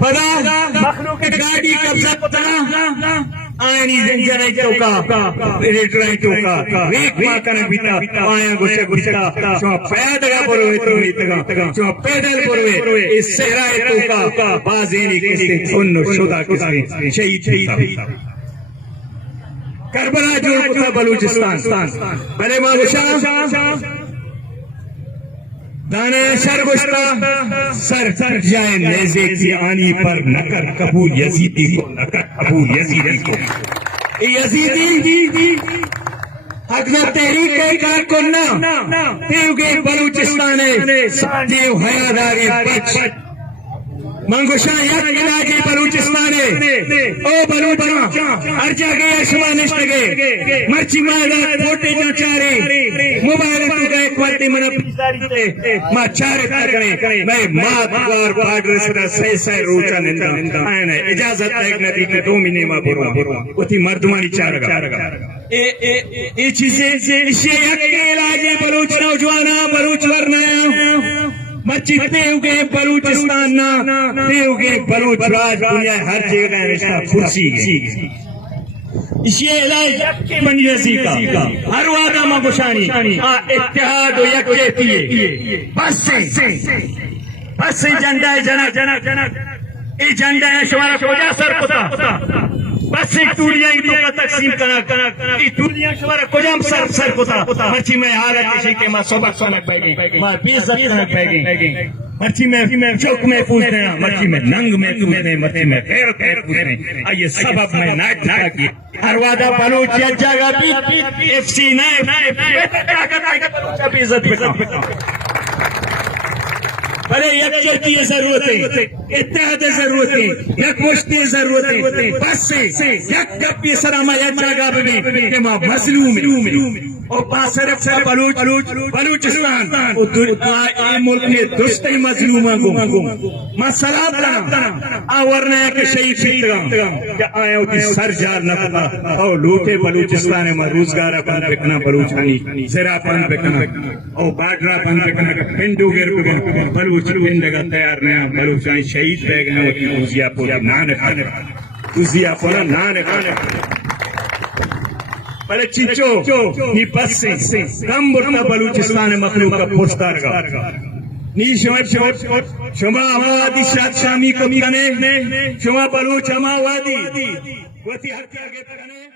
پدا مخلوق گاڑی قبضہ پتنا آئینی زنجرائی توکا ریٹرائی توکا ریک ماکانا بیتا آیا گوشہ گوشتا شما پیدگا پروے تیمیتگا شما پیدل پروے اس سہرائی توکا بازینی کسی سن شدہ کسی شہید تھیتا کربلا جوڑ کتا بلوچستان بلے ماں گوشہ دانے شر گشتا سر جائے نیزے کی آنی پر نکر قبول یزیدی کو نکر قبول یزیدی کو یزیدی حقنا تحریک کار کرنا تیوگے بلوچستانے ساتھیو حیاداری بچ منگوشاں یک علاقے بلوچستانے او بلوچاں ہر جگہ اشما نشتگے مرچی مادا پھوٹے جا چارے موبائل تو گئے قوتی من پیساری تے ماں چارے تکنے میں مات وار بارڈر سرا سی روچا نندہ آئینے اجازت ایک ندی کے 2 مہینے ماں بروں اتی مردمانی چارگا یہ چیزیں اسے یک علاقے بلوچ نوجوانا بلوچ ورنایا مچی تیوگے بلوچستان نا تیوگے بلوچ راج دنیا ہر جگہ رشتہ پھرسی گئے اسی علاج یکی منجزی کا ہر وعدہ مگوشانی اتحاد و یکجہتی بس سے جنڈا جنک ای جنڈا شمارا کجا سر کتا بس ایک دنیا ہی تو کا تقسیم کرنا ای دنیا شمارا کجام سر کتا مرچی میں حالت کشی کے ماں صبح سنک بیگیں ماں 20 سنک بیگیں مرچی میں چوک میں پوچھتے ہیں مرچی میں ننگ میں پوچھتے ہیں مرچی میں غیرت میں پوچھتے ہیں آئیے سبب میں نائٹ تھا کی ہر وعدہ بلوچی جاگا بھی ایف سی نائف بلوچہ بھی عزت بکا بلے یکجہتی ضرورت ہے اتحاد ضرورت ہے یک مشتی ضرورت ہے بس سے یک گپی سرامہ یک جاگا بھی کہ ماں مظلوم اور باصرف سے بلوچستان اے ملک نے دشتی مظلومہ گو ماں سلام کرنا آورنے کہ شہید شہیدگاں کہ آئے ہوتی سر جار نکتا اور لوٹے بلوچستان میں روزگارہ پن پکنا بلوچانی زرہ پن پکنا اور باڈرہ پن پکنا پنڈو گر پکنا بلوچ پنڈگا تیار نیا بلوچانی شہید پہ گئے کہ اوزیا پورا نانے بلے چیچو نی بس سے کم برتا بلوچستان مخلوق کا پوچھتا رگا نی شما وادی شاد شامی کمی کنے شما بلوچ ہما وادی وطی ہر کے آگے تکنے